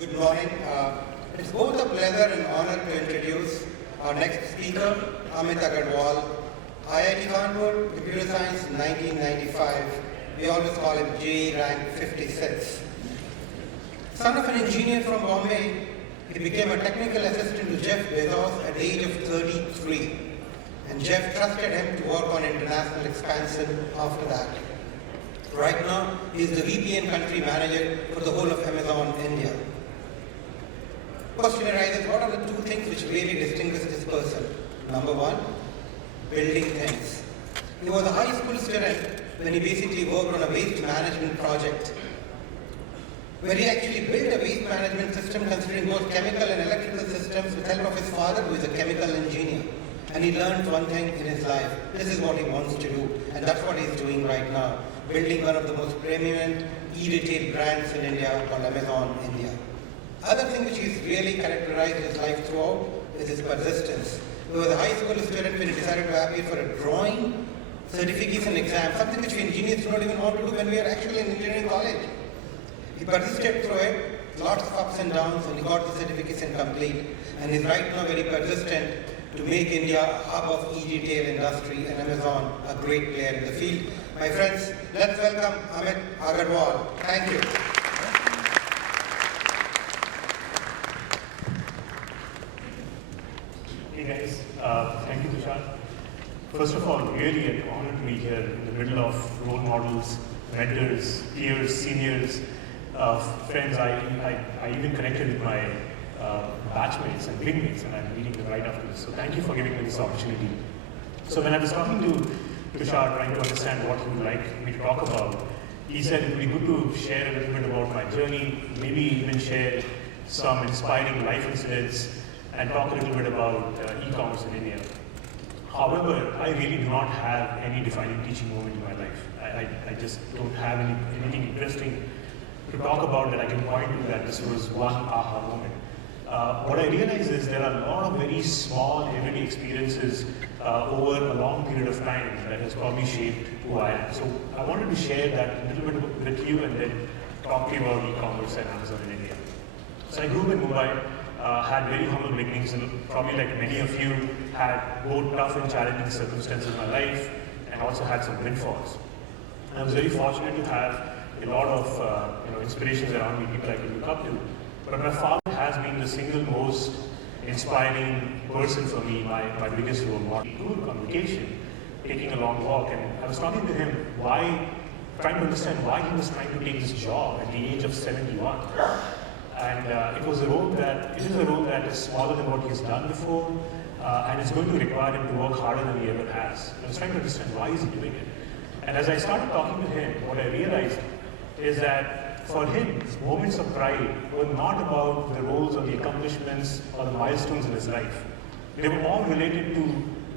Good morning. It's both a pleasure and honor to introduce our next speaker, Amit Agarwal, IIT Kanpur, Computer Science 1995. We always call him J rank 56. Son of an engineer from Bombay, he became a technical assistant to Jeff Bezos at the age of 33. And Jeff trusted him to work on international expansion after that. Right now, he is the VP and country manager for the whole of Amazon India. Question arises, what are the two things which really distinguish this person? Number one, building things. He was a high school student when he basically worked on a waste management project, where he actually built a waste management system considering both chemical and electrical systems with the help of his father, who is a chemical engineer. And he learned one thing in his life. This is what he wants to do, and that's what he's doing right now, building one of the most preeminent e-retail brands in India called Amazon India. Other thing which he's really characterized his life throughout is his persistence. He was a high school student when he decided to appear for a drawing certification exam, something which we engineers do not even want to do when we are actually in engineering college. He persisted through it, lots of ups and downs, and he got the certification complete. And he's right now very persistent to make India a hub of e-retail industry and Amazon a great player in the field. My friends, let's welcome Amit Agarwal. Thank you. Hey guys, thank you, Tushar. First of all, really an honor to be here in the middle of role models, mentors, peers, seniors, friends. I even connected with my batchmates and wingmates, and I'm meeting them right after this. So thank you for giving me this opportunity. So when I was talking to Tushar, trying to understand what he would like me to talk about, he said it would be good to share a little bit about my journey, maybe even share some inspiring life incidents, and talk a little bit about e-commerce in India. However, I really do not have any defining teaching moment in my life. I just don't have anything interesting to talk about that I can point to that this was one aha moment. What I realize is there are a lot of very small everyday experiences over a long period of time that has probably shaped who I am. So I wanted to share that a little bit with you and then talk to you about e-commerce and Amazon in India. So I grew up in Mumbai. Had very humble beginnings, and probably like many of you, had both tough and challenging circumstances in my life, and also had some windfalls. I was very fortunate to have a lot of inspirations around me, people I could look up to. But my father has been the single most inspiring person for me, my biggest role model. We were on vacation, taking a long walk, and I was talking to him trying to understand why he was trying to take this job at the age of 71. And it is a role that is smaller than what he's done before, and it's going to require him to work harder than he ever has. I was trying to understand why is he doing it. And as I started talking to him, what I realized is that for him, moments of pride were not about the roles or the accomplishments or the milestones in his life. They were all related to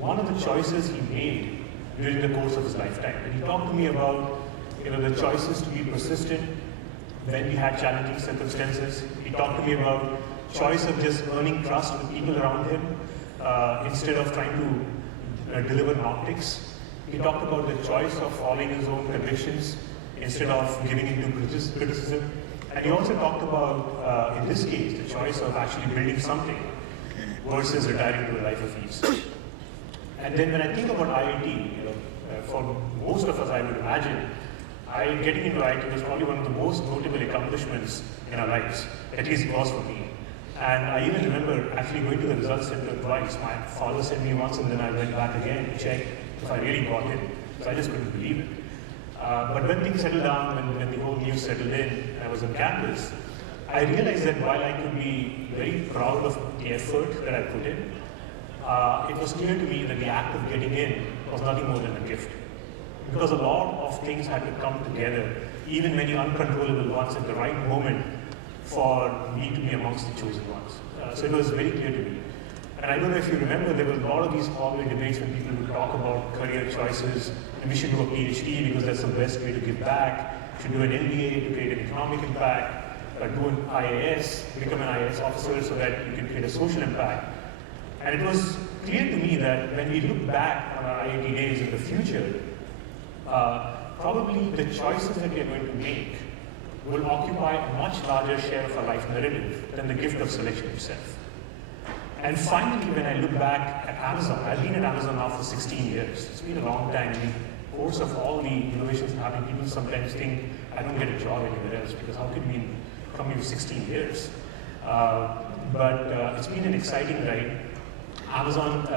one of the choices he made during the course of his lifetime. And he talked to me about the choices to be persistent when we had challenging circumstances. He talked to me about choice of just earning trust with people around him instead of trying to deliver optics. He talked about the choice of following his own convictions instead of giving into criticism. And he also talked about, in this case, the choice of actually building something versus retiring to a life of ease. And then when I think about IIT, for most of us, I would imagine, getting into IIT was probably one of the most notable accomplishments in our lives. At least it was for me. And I even remember actually going to the results center twice. My father sent me once, and then I went back again to check if I really got in, because I just couldn't believe it. But when things settled down, when the whole news settled in, and I was on campus, I realized that while I could be very proud of the effort that I put in, it was clear to me that the act of getting in was nothing more than a gift. Because a lot of things had to come together, even many uncontrollable ones at the right moment, for me to be amongst the chosen ones. So it was very clear to me. And I don't know if you remember, there were a lot of these hallway debates when people would talk about career choices, and we should do a PhD because that's the best way to give back, should do an MBA to create an economic impact, do an IAS, become an IAS officer so that you can create a social impact. And it was clear to me that when we look back on our IIT days in the future, probably the choices that we are going to make will occupy a much larger share of our life narrative than the gift of selection itself. And finally, when I look back at Amazon, I've been at Amazon now for 16 years. It's been a long time. In the course of all the innovations happening, people sometimes think I don't get a job anywhere else because how could we come here for 16 years? But it's been an exciting ride. Amazon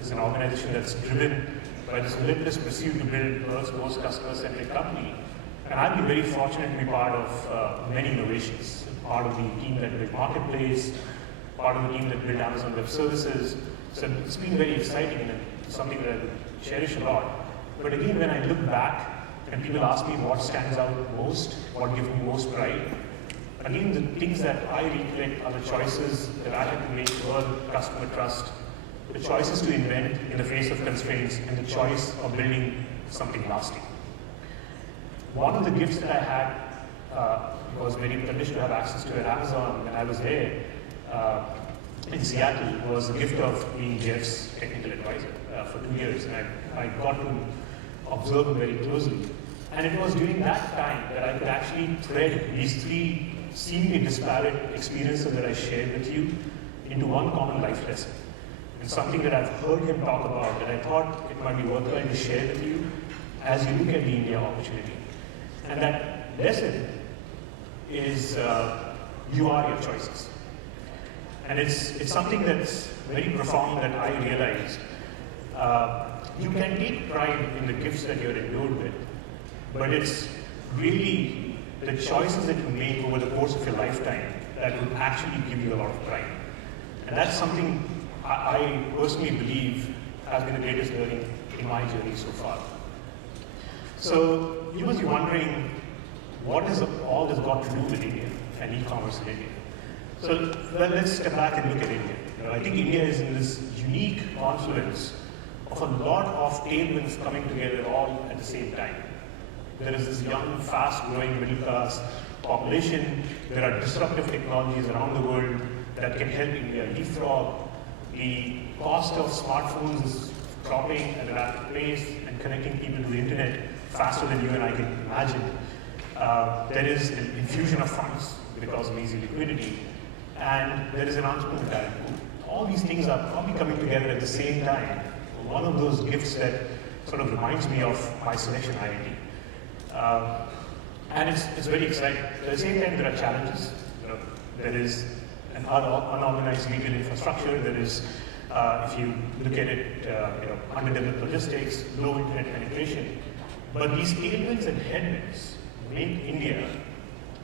is an organization that's driven by this relentless pursuit to build the world's most customer-centric company. And I've been very fortunate to be part of many innovations, part of the team that built Marketplace, part of the team that built Amazon Web Services. So it's been very exciting and something that I cherish a lot. But again, when I look back and people ask me what stands out most, what gives me most pride, again, the things that I recollect are the choices that I had to make to earn customer trust, the choices to invent in the face of constraints, and the choice of building something lasting. One of the gifts that I had was very privileged to have access to at Amazon when I was there in Seattle was the gift of being Jeff's technical advisor for 2 years. And I got to observe him very closely. And it was during that time that I could actually thread these three seemingly disparate experiences that I shared with you into one common life lesson. And something that I've heard him talk about that I thought it might be worthwhile to share with you as you look at the India opportunity. And that lesson is you are your choices. And it's something that's very profound that I realized. You can take pride in the gifts that you're endowed with, but it's really the choices that you make over the course of your lifetime that will actually give you a lot of pride. And that's something I personally believe has been the greatest learning in my journey so far. So you must be wondering, what has all this got to do with India and e-commerce in India? So let's step back and look at India. I think India is in this unique confluence of a lot of tailwinds coming together all at the same time. There is this young, fast-growing middle-class population. There are disruptive technologies around the world that can help India leapfrog. The cost of smartphones is dropping at a rapid pace and connecting people to the internet faster than you and I can imagine. There is an infusion of funds because of easy liquidity, and there is an entrepreneurial talent pool. All these things are probably coming together at the same time. One of those gifts that sort of reminds me of my selection identity. And it's very exciting. At the same time, there are challenges. There is an unorganized legal infrastructure. There is, if you look at it, underdeveloped logistics, low internet penetration. But these tailwinds and headwinds make India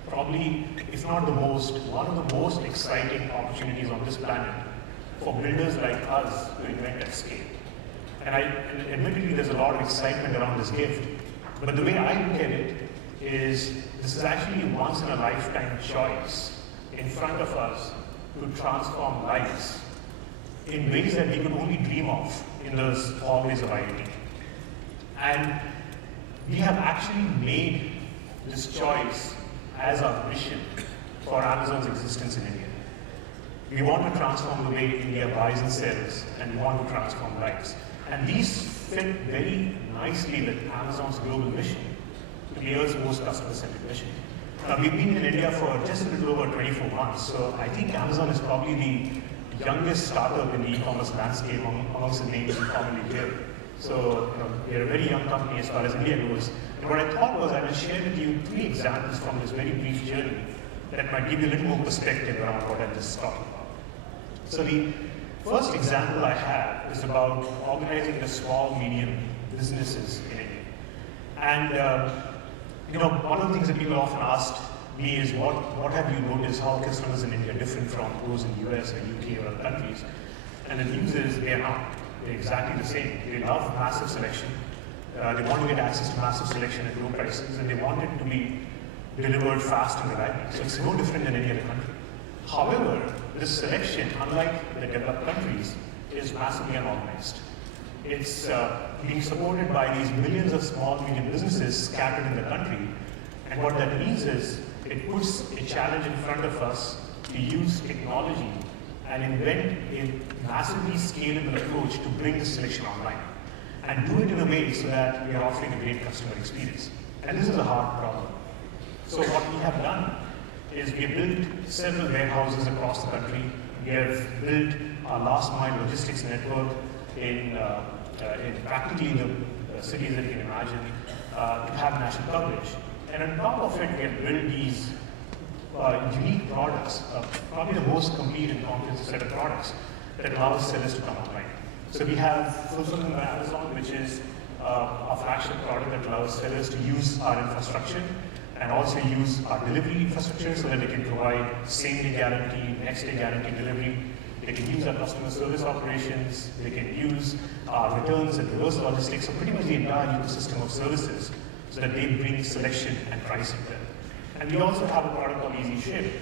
probably, if not the most, one of the most exciting opportunities on this planet for builders like us to invent at scale. And admittedly, there's a lot of excitement around this gift. But the way I look at it is this is actually a once-in-a-lifetime choice in front of us to transform lives in ways that we could only dream of in those hallways of IT. And we have actually made this choice as our mission for Amazon's existence in India. We want to transform the way India buys and sells, and we want to transform lives. And these fit very nicely with Amazon's global mission, to be the Earth's most customer-centric mission. Now, we've been in India for just a little over 24 months, so I think Amazon is probably the youngest startup in the e-commerce landscape amongst the names you commonly hear. So, we're a very young company as far as India goes. And what I thought was I will share with you 3 examples from this very brief journey that might give you a little more perspective around what I'm just talking about. So the first example I have is about organizing the small, medium businesses in India. And one of the things that people often ask me is what have you noticed how customers in India are different from those in the US or UK or other countries? And the news is they are not. They're exactly the same. They love massive selection. They want to get access to massive selection at low prices, and they want it to be delivered fast and reliably. So it's no different than any other country. However, this selection, unlike the developed countries, is massively unorganized. It's being supported by these millions of small, medium businesses scattered in the country. And what that means is it puts a challenge in front of us to use technology and invent a massively scalable approach to bring the selection online. And do it in a way so that we are offering a great customer experience. And this is a hard problem. So what we have done is we have built several warehouses across the country. We have built our last mile logistics network in practically the cities that you can imagine to have national coverage. And on top of it, we have built these unique products, probably the most complete and comprehensive set of products that allows sellers to come online. So we have Fulfillment by Amazon, which is our flagship product that allows sellers to use our infrastructure and also use our delivery infrastructure so that they can provide same-day guarantee, next-day guarantee delivery. They can use our customer service operations. They can use our returns and reverse logistics, so pretty much the entire ecosystem of services so that they bring selection and pricing there. And we also have a product called Easy Ship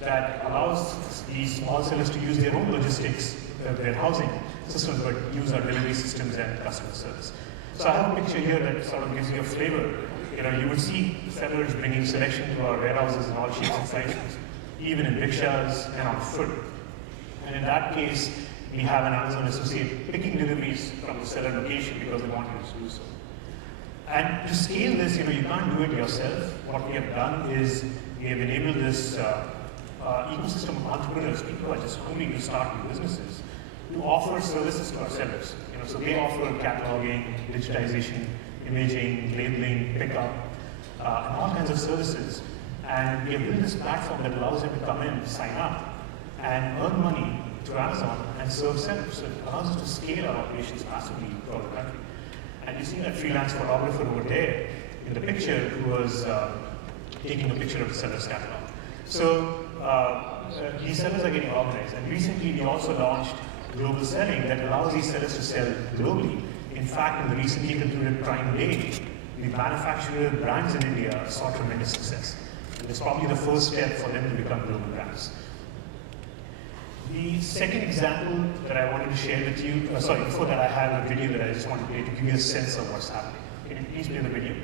that allows these small sellers to use their own logistics, their housing systems, but use our delivery systems and customer service. So I have a picture here that sort of gives you a flavor. You would see sellers bringing selection to our warehouses in all shapes and sizes, even in rickshaws and on foot. And in that case, we have an Amazon associate picking deliveries from the seller location because they want you to do so. And to scale this, you can't do it yourself. What we have done is we have enabled this ecosystem of entrepreneurs, people who are just hungry to start new businesses, to offer services to our sellers. So they offer cataloging, digitization, imaging, labeling, pickup, and all kinds of services. And we have built this platform that allows them to come in, sign up, and earn money to Amazon and serve sellers. So it allows us to scale our operations massively throughout the country. And you see that freelance photographer over there in the picture who was taking a picture of the seller's catalog. So these sellers are getting organized. And recently we also launched global selling that allows these sellers to sell globally. In fact, in the recently concluded Prime Day, the manufacturer brands in India saw tremendous success. And it's probably the first step for them to become global brands. The second example that I wanted to share with you, before that I have a video that I just want to play to give you a sense of what's happening. Can you please play the video?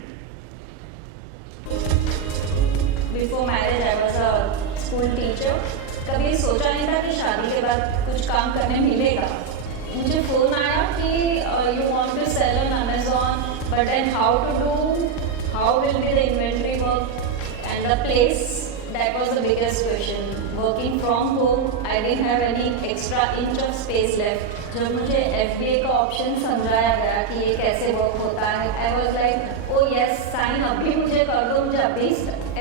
Before marriage, I was a school teacher. कभी सोचा नहीं था कि शादी के बाद कुछ काम करने मिलेगा. मुझे फोन आया कि you want to sell on Amazon, but then how to do, how will be the inventory work, and the place. That was the biggest question. Working from home, I didn't have any extra inch of space left. जब मुझे FBA का option समझाया गया कि ये कैसे work होता है, I was like, oh yes, sign अभी मुझे कर दो, मुझे अभी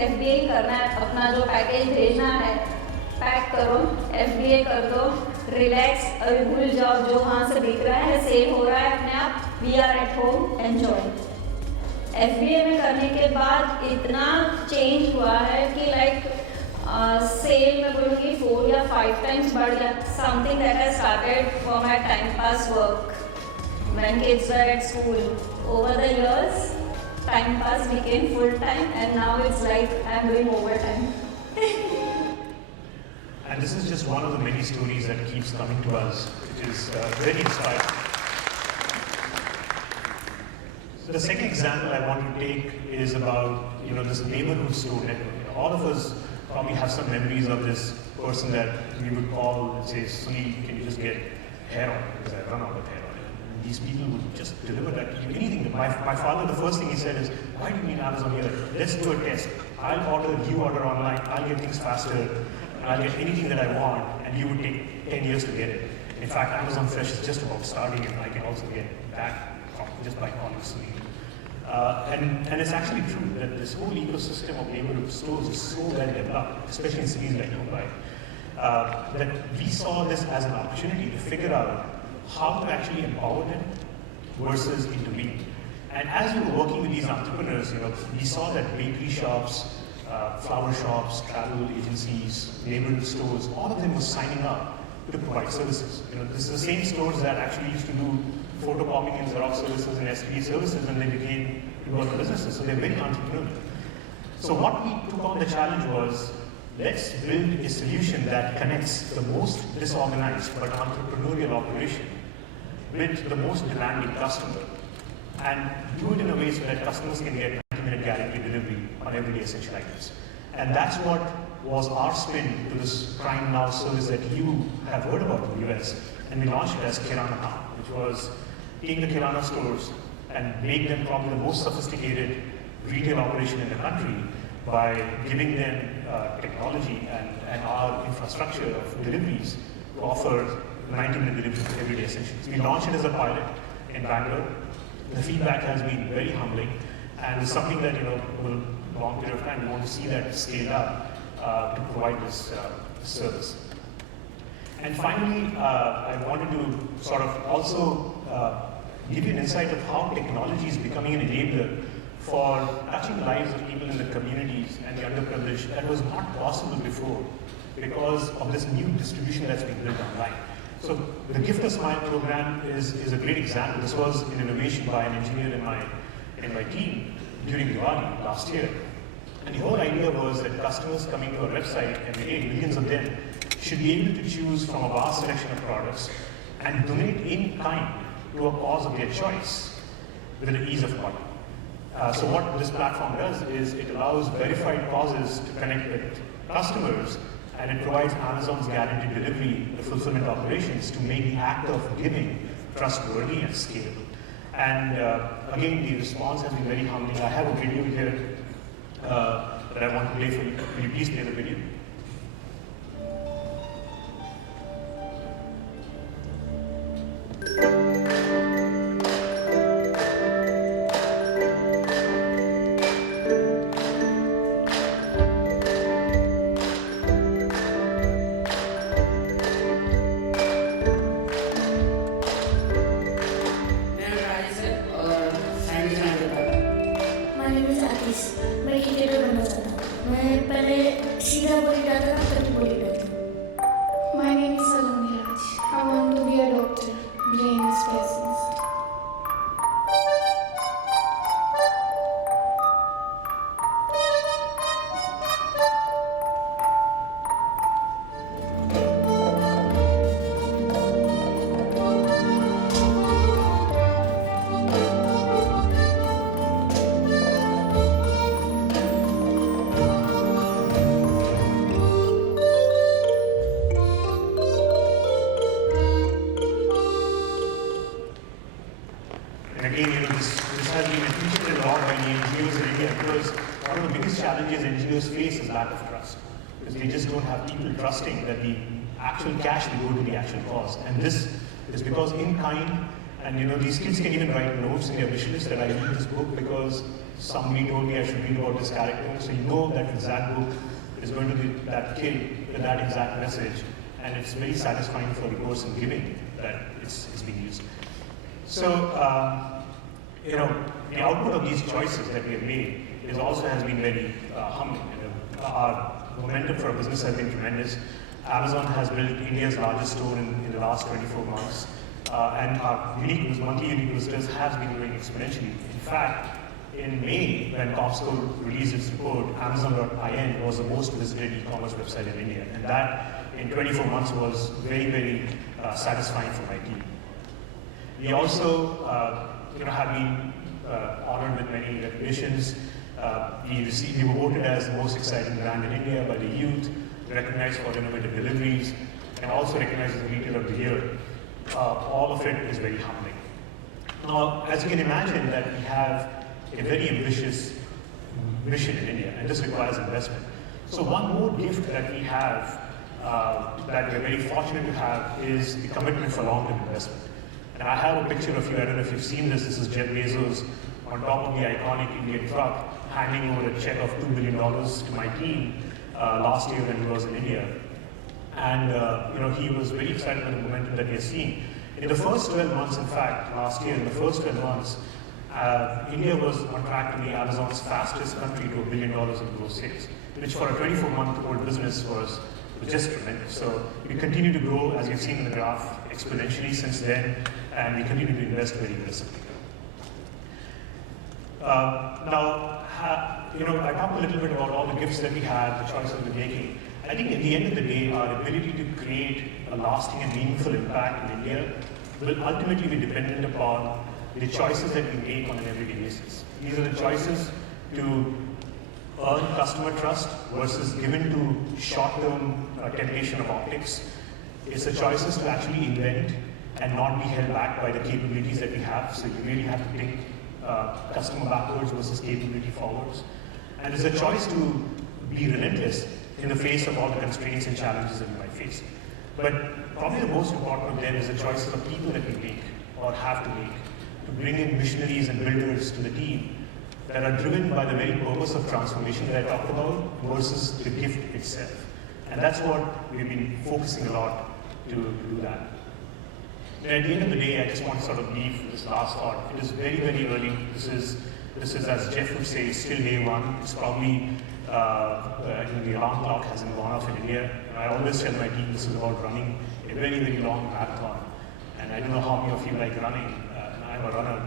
FBA करना है, अपना जो पैकेज भेजना है, पैक करो, FBA कर दो, रिलैक्स, अभी भूल जाओ जो वहाँ से दिख रहा है, सेल हो रहा है अपने आप, we are at home, enjoy. FBA में करने के बाद इतना चेंज हुआ है कि लाइक सेल में बोलूँगी 4 या 5 times बढ़ गया. Something that I started for my time pass work when kids were at school. Over the years, time pass became full time, and now it's like I'm doing overtime. And this is just one of the many stories that keeps coming to us, which is very inspiring. So the second example I want to take is about this neighborhood store network. All of us probably have some memories of this person that we would call and say, Sunil, can you just get hair oil? Because I run out of hair oil. And these people would just deliver that to you. Anything. My father, the first thing he said is, why do you need Amazon here? Let's do a test. I'll order, you order online, I'll get things faster, and I'll get anything that I want, and you would take 10 years to get it. In fact, Amazon Fresh is just about starting, and I can also get back just by calling Sunil. And it's actually true that this whole ecosystem of neighborhood stores is so well developed, especially in cities like Mumbai, that we saw this as an opportunity to figure out how to actually empower them versus intervene. And as we were working with these entrepreneurs, we saw that bakery shops, flower shops, travel agencies, neighborhood stores, all of them were signing up to provide services. This is the same stores that actually used to do photocopying and Xerox services and SPA services when they became global businesses. So they're very entrepreneurial. So what we took on the challenge was, let's build a solution that connects the most disorganized but entrepreneurial operation with the most demanding customer, and do it in a way so that customers can get 90-minute guaranteed delivery on everyday essential items. And that's what was our spin to this Prime Now service that you have heard about in the US. And we launched it as Kirana Now, which was take the Kirana stores and make them probably the most sophisticated retail operation in the country by giving them technology and our infrastructure of deliveries to offer 90-minute delivery for everyday essentials. We launched it as a pilot in Bangalore. The feedback has been very humbling, and it's something that will long period of time we want to see that scale up to provide this service. And finally, I wanted to sort of also give you an insight of how technology is becoming an enabler for touching the lives of people in the communities and the underprivileged that was not possible before because of this new distribution that's being built online. So the Gift a Smile program is a great example. This was an innovation by an engineer in my team during Diwali last year. And the whole idea was that customers coming to our website, every day, millions of them, should be able to choose from a vast selection of products and donate in kind to a cause of their choice with the ease of calling. So what this platform does is it allows verified causes to connect with customers, and it provides Amazon's guaranteed delivery, the fulfillment operations, to make the act of giving trustworthy and scalable. And again, the response has been very humbling. I have a video here that I want to play for you. Will you please play the video? Trusting that the actual cash will go to the actual cause. And this is because in kind, and these kids can even write notes in their wish list that I read this book because somebody told me I should read about this character. So you know that exact book is going to be that kid with that exact message, and it's very satisfying for the person giving that it's being used. So the output of these choices that we have made has been very humbling. Our momentum for our business has been tremendous. Amazon has built India's largest store in the last 24 months. And our monthly unique visitors has been growing exponentially. In fact, in May, when Costco released its report, Amazon.in was the most visited e-commerce website in India. And that, in 24 months, was very, very satisfying for my team. We also have been honored with many recognitions. We were voted as the most exciting brand in India by the youth, recognized for innovative deliveries, and also recognized as the Retailer of the Year. All of it is very humbling. Now, as you can imagine, that we have a very ambitious mission in India, and this requires investment. So one more gift that we have, that we're very fortunate to have, is the commitment for long-term investment. And I have a picture of you, I don't know if you've seen this, this is Jeff Bezos on top of the iconic Indian truck, handing over a check of $2 billion to my team last year when he was in India. And he was very excited about the momentum that we are seeing. In the first 12 months, in fact, last year, in the first 12 months, India was on track to be Amazon's fastest country to $1 billion in gross sales, which for a 24-month-old business was just tremendous. So we continue to grow, as you've seen in the graph, exponentially since then, and we continue to invest very aggressively. I talked a little bit about all the gifts that we have, the choices we're making. I think at the end of the day, our ability to create a lasting and meaningful impact in India will ultimately be dependent upon the choices that we make on an everyday basis. These are the choices to earn customer trust versus given to short-term temptation of optics. It's the choices to actually invent and not be held back by the capabilities that we have. So you really have to think customer backwards versus capability forwards. And there's a choice to be relentless in the face of all the constraints and challenges that you might face. But probably the most important of them is the choices of people that we make or have to make to bring in missionaries and builders to the team that are driven by the very purpose of transformation that I talked about versus the gift itself. And that's what we've been focusing a lot to do that. And at the end of the day, I just want to sort of leave this last thought. It is very, very early. This is, as Jeff would say, still day one. It's probably, the alarm clock hasn't gone off in India. I always tell my team this is about running a very, very long marathon. And I don't know how many of you like running. I'm a runner.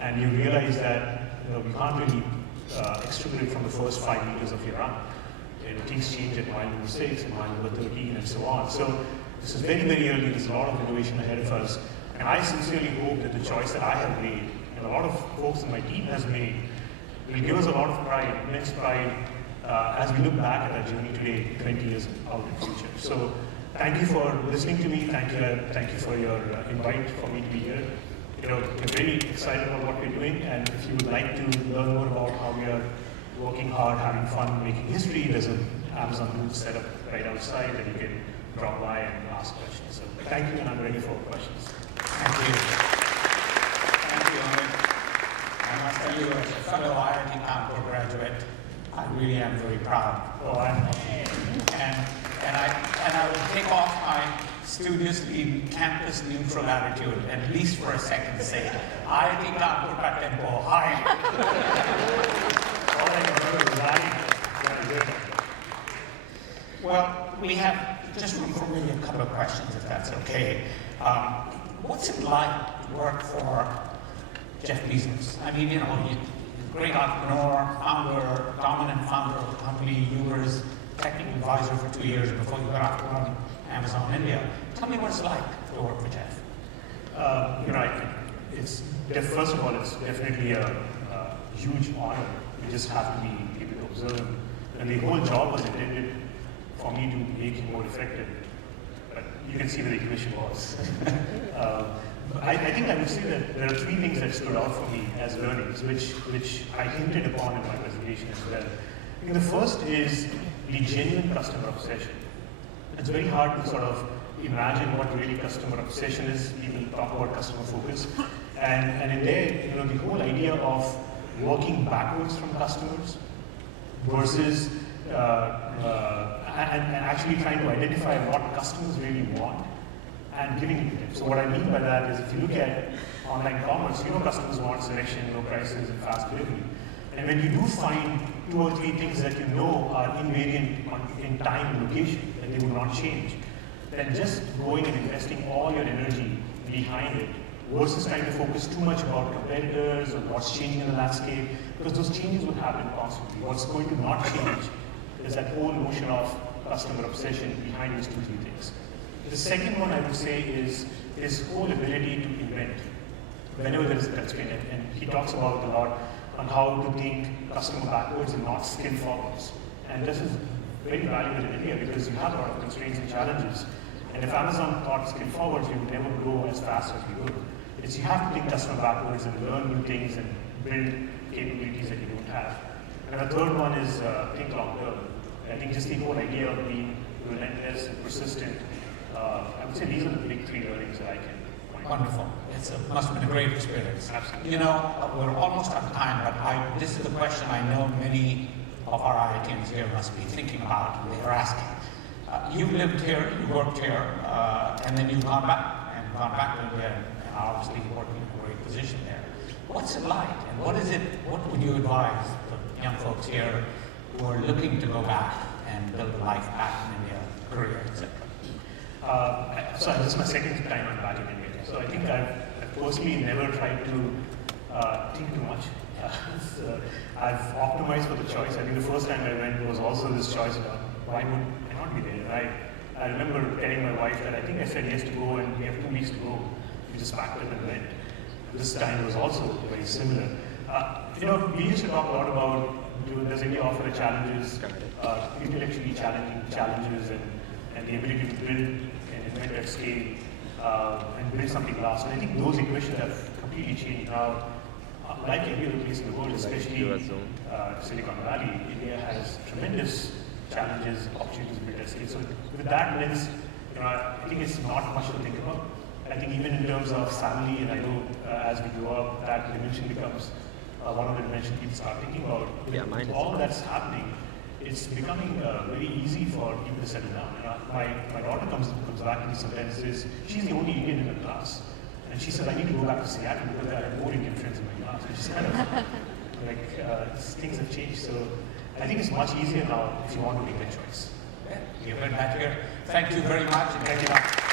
And you realize that we can't really extrapolate from the first 5 meters of your run. Things change at mile number 6, and mile number 13, and so on. So this is very, very early. There's a lot of innovation ahead of us. And I sincerely hope that the choice that I have made, and a lot of folks in my team has made, will give us a lot of pride, immense pride, as we look back at our journey today, 20 years out in the future. So thank you for listening to me. Thank you for your invite for me to be here. We're very excited about what we're doing, and if you would like to learn more about how we are working hard, having fun, making history, there's an Amazon booth set up right outside that you can drop by and ask questions. So thank you, and I'm ready for questions. Thank you. Thank you, Amit. I must tell you, as a fellow IIT Kanpur graduate, I really am very proud. Oh, I'm And I will take off my studiously campus neutral attitude, at least for a second, say, IIT Kanpur ka tempo high. all I can remember is very good. Well, we have just room for maybe a couple of questions, if that's okay. What's it like to work for Jeff Bezos? I mean, he's a great entrepreneur, founder, dominant founder of the company. You were his technical advisor for 2 years before you got off to run Amazon India. Tell me what it's like to work for Jeff. First of all, it's definitely a huge honor. We just have to be able to observe him. And the whole job was intended for me to make him more effective. But you can see where the equation was. I think I would say that there are 3 things that stood out for me as learnings, which I hinted upon in my presentation as well. I think the first is the genuine customer obsession. It's very hard to sort of imagine what really customer obsession is. People talk about customer focus. And in there, the whole idea of working backwards from customers versus and actually trying to identify what customers really want and giving it to them. So what I mean by that is if you look at online commerce, customers want selection, low prices, and fast delivery. And when you do find 2 or 3 things that are invariant in time and location, that they will not change, then just going and investing all your energy behind it versus trying to focus too much about competitors or what's changing in the landscape, because those changes will happen constantly. What's going to not change is that whole notion of customer obsession behind these 2 or 3 things. The second one I would say is his whole ability to invent whenever there is a constraint. And he talks about a lot on how to think customer backwards and not skill forwards. And this is very valuable in India because you have a lot of constraints and challenges. And if Amazon thought skill forwards, we would never grow as fast as we would. It's you have to think customer backwards and learn new things and build capabilities that you don't have. And the third one is think long term. I think just the whole idea of being relentless and persistent. I would say these are the big 3 learnings that I can point out. Wonderful. It must have been a great experience. Absolutely. We're almost out of time, but this is the question I know many of our IITians here must be thinking about, and they are asking. You lived here, you worked here, and then you've gone back to India, and obviously working in a great position there. What's it like, and what would you advise the young folks here who are looking to go back and build a life back in India, career, etc.? So this is my second time I'm back in India. So I think I've personally never tried to think too much. I've optimized for the choice. I think the first time I went was also this choice about why would I not be there? I remember telling my wife that I think I said yes to go and we have 2 weeks to go. We just packed up and went. This time was also very similar. We used to talk a lot about does India offer challenges, intellectually challenging challenges and the ability to build and invent at scale and build something last. And I think those equations have completely changed now. like every other place in the world, especially Silicon Valley, India has tremendous challenges, opportunities to build a scale. So with that lens, I think it's not much to think about. I think even in terms of family, and I know as we grow up, that dimension becomes one of the dimensions people start thinking about. Yeah, mine is all that's happening, it's becoming very easy for people to settle down. My daughter comes back to me sometimes and says, she's the only Indian in her class. And she said, I need to go back to Seattle because I have more Indian friends in my class. Which is kind of like, things have changed. So I think it's much easier now if you want to make that choice. You heard that here. Thank you very much. And thank you.